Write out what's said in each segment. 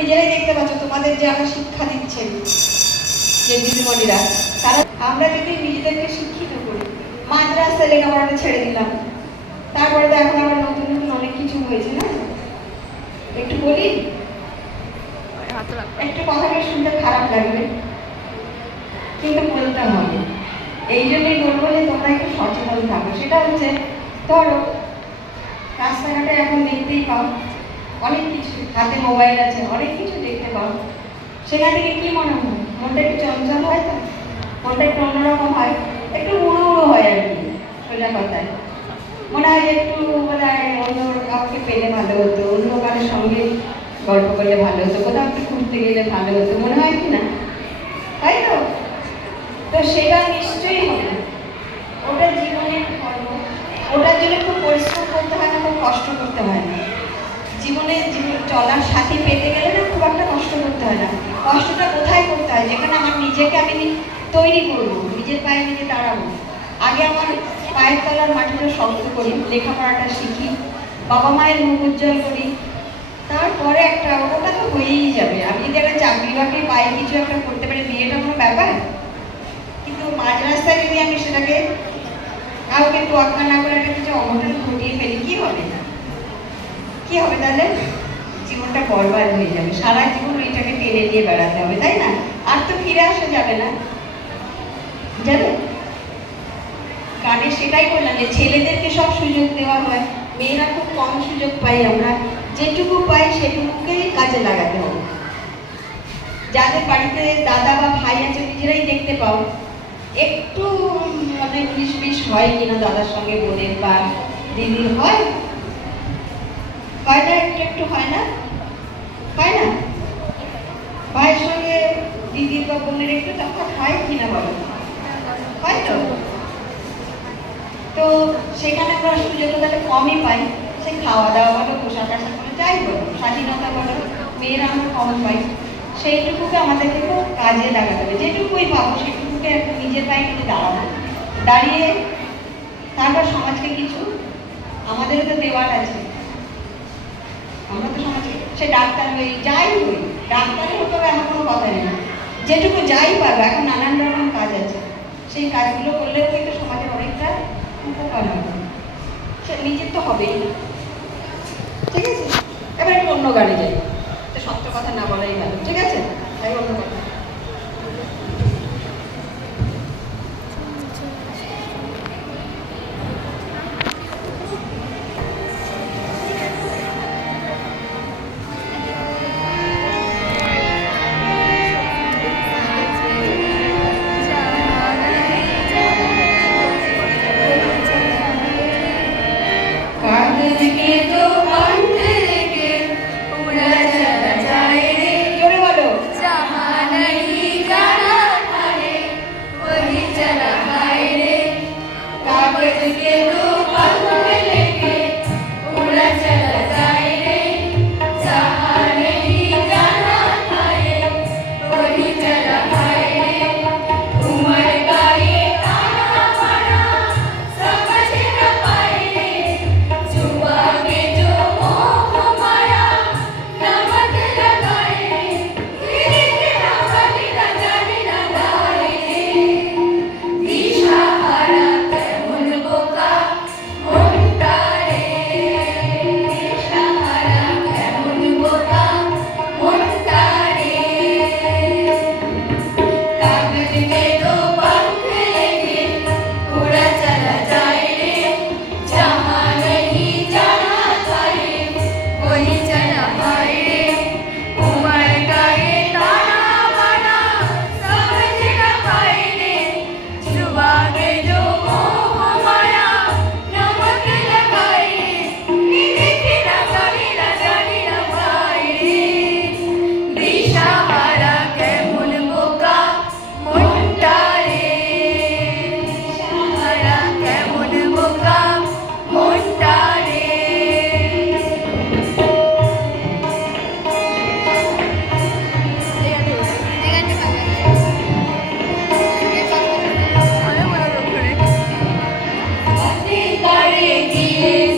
নিজেরাই দেখতে পাচ্ছ, তোমাদের যারা শিক্ষা দিচ্ছেন যে দিদিমণিরা, তারা আমরা যদি নিজেদেরকে শিক্ষিত করি, মাদ্রাসায় লেখাপড়াটা ছেড়ে দিলাম, তারপরে তো এখন আবার নতুন নতুন অনেক কিছু হয়েছে না। একটু বলি, একটু কথাটা শুনতে খারাপ লাগবে কিন্তু বলতে হবে। এই জন্যই বলবো যে তোমরা একটু সচেতন থাকো। সেটা হচ্ছে, ধরো রাস্তাঘাটে এখন দেখতেই পাও অনেক কিছু, হাতে মোবাইল আছে, অনেক কিছু দেখতে পাও। সেখান থেকে কি মনে হয়? মনটা একটু চঞ্চল হয়, তো মনটা একটু অন্যরকম হয়, একটু উড়ো উড়ো হয় আর কি। সোজা কথায় মনে হয় যে একটু অন্য কাউকে পেলে ভালো হতো, অন্য কারোর সঙ্গে গল্প করলে ভালো হতো, কোথাও একটু ঘুরতে গেলে ভালো হতো, মনে হয় কি না? তাই তো? তো সেটা নিশ্চয়ই হবে। ওটা জীবনের ধর্ম, ওটার জন্য খুব পরিশ্রম করতে হয় না, খুব কষ্ট করতে হয় না। জীবন চলার সাথী পেতে গেলে না খুব একটা কষ্ট করতে হয় না। কষ্টটা কোথায় করতে হয়? যেখানে আমার নিজেকে আমি তৈরি করবো, নিজের পায়ে নিজে দাঁড়াবো। আগে আমার পায়ের তলার মাটিটা শক্ত করি, লেখাপড়াটা শিখি, বাবা মায়ের মুখ উজ্জ্বল করি, তারপরে একটা ওটা তো হয়েই যাবে। আমি যদি একটা চাকরি বাকরি পায়ে কিছু একটা করতে পারি, বিয়েটা কোনো ব্যাপার? কিন্তু মাঝ রাস্তায় যদি আমি সেটাকে কাউকে তোয়াক্কা না করে একটা কিছু অঘটন ঘটিয়ে ফেলি, কি হবে? কি হবে তাহলে? জীবনটা বরবাদ হয়ে যাবে, সারা জীবন এইটাকে টেনে নিয়ে বেড়াতে হবে, তাই না? আর তো ফিরে আসা যাবে না, যাবে? গানে সেটাই বললাম যে ছেলেদেরকে সব সুযোগ দেওয়া হয়, মেয়েরা খুব কম সুযোগ পাই। আমরা যেটুকু পাই সেটুকুকেই কাজে লাগাতে হবে। যাদের বাড়িতে দাদা বা ভাই আছে, নিজেরাই দেখতে পাও একটু মানে 19-20 হয় কিনা দাদার সঙ্গে বোনের বা দিদির, হয় হয় না? একটু একটু হয় না? হয় না? ভাইয়ের সঙ্গে দিদির বা বোনের একটু তফাৎ হয় কিনা বলো? হয় তো? তো সেখানে আমরা সুযোগ তাহলে কমই পাই। সে খাওয়া দাওয়া বলো, পোশাক আশাক বলো, যাই বলো, স্বাধীনতা বলো, মেয়েরা আমরা কম পাই। সেইটুকুকে আমাদেরকে খুব কাজে লাগাতে হবে। যেটুকুই পাবো সেটুকুকে একটু নিজের পায়ে কিন্তু দাঁড়াবো, দাঁড়িয়ে তারপর সমাজকে কিছু আমাদেরও তো দেওয়ার আছে। আমরা তো সমাজে, সে ডাক্তার হই, যাই হই, ডাক্তারই হতে হবে এমন কোনো কথা নেই। যেটুকু যাই পারবো, এখন নানান রকম কাজ আছে, সেই কাজগুলো করলেও কিন্তু সমাজের অনেকটা উপকার হবে। সে নিজের তো হবেই, ঠিক আছে? এবার একটু অন্য গাড়ি যাই, তো সত্য কথা না বলাই ভালো, ঠিক আছে? তাই অন্য কথা।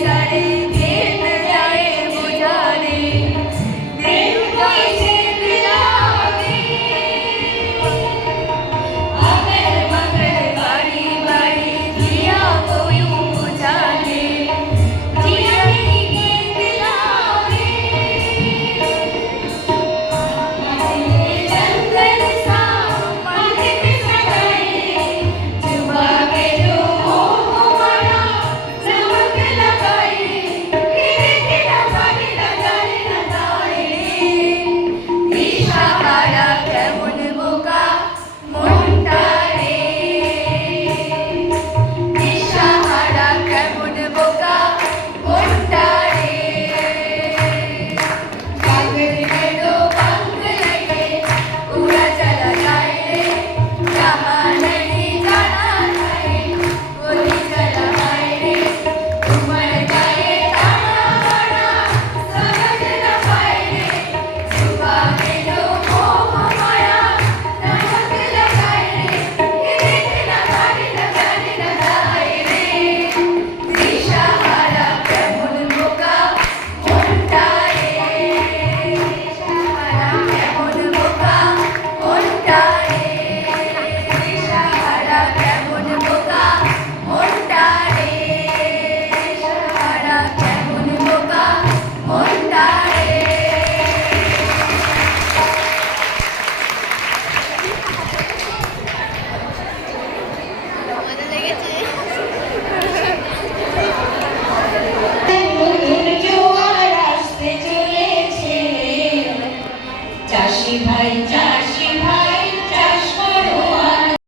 सारे खेत जाए बुझाने, देव